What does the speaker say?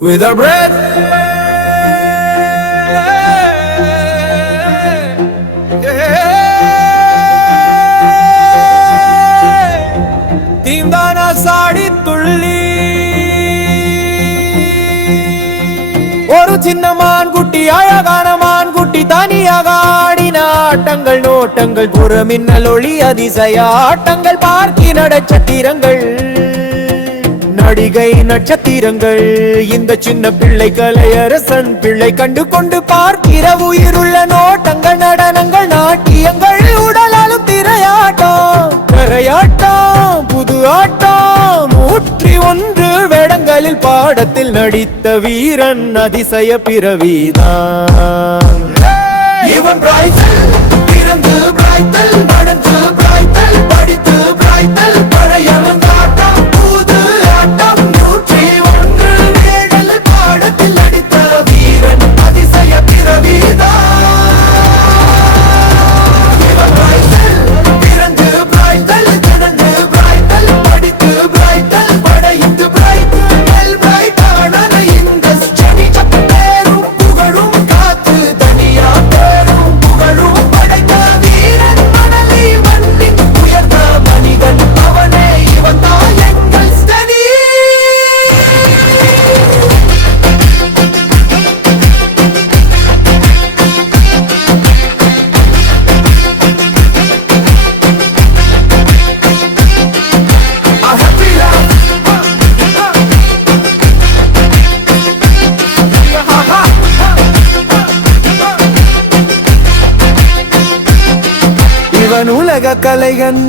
With a breath, தீந்தான சாடி துள்ளி ஒரு சின்ன மான்குட்டி அழகான மான்குட்டி தனியாக ஆடின ஆட்டங்கள் நோட்டங்கள் புறமின்னல் ஒளி அதிசய ஆட்டங்கள் பார்க்கி நட்சத்திரங்கள் நடிகை நட்சத்திரங்கள் இந்த சின்ன பிள்ளை கலையரசன் பிள்ளை கண்டு கொண்டு பார்க்கிற உயிருள்ள நோட்டங்கள் நடனங்கள் நாட்டியங்கள் உடலாலும் திரையாட்டம் கரையாட்டம் புது ஆட்டம் 101 வேடங்களில் பாடத்தில் நடித்த வீரன் அதிசய பிறவிதான் இவன் பிராய்த்தல் பிறந்து பிராய்த்தல் நடந்து பிராய்த்தல் படித்து பிராய்த்தல் பழையவன் ஆட்டம் புது ஆட்டம் 101 வேடங்களில் பாடத்தில் நடித்த வீரன் அதிசய பிறவிதான் இவன் பிராய்த்தல் பிறந்து பிராய்த்தல் நடந்து பிராய்த்தல் படித்து பிராய்த்தல் படைத்து பிராய்த்தல் பிராய்த்தான இந்த செடி சப்பேரும் புகழும் காத்து தனியா பேரும் புகழும் படைத்த வீரன் மணலி மண்ணின் உயர்ந்த மனிதன் அவனே இவன் தான் எங்கள் ஸ்டடி இவன் உலக கலைகன்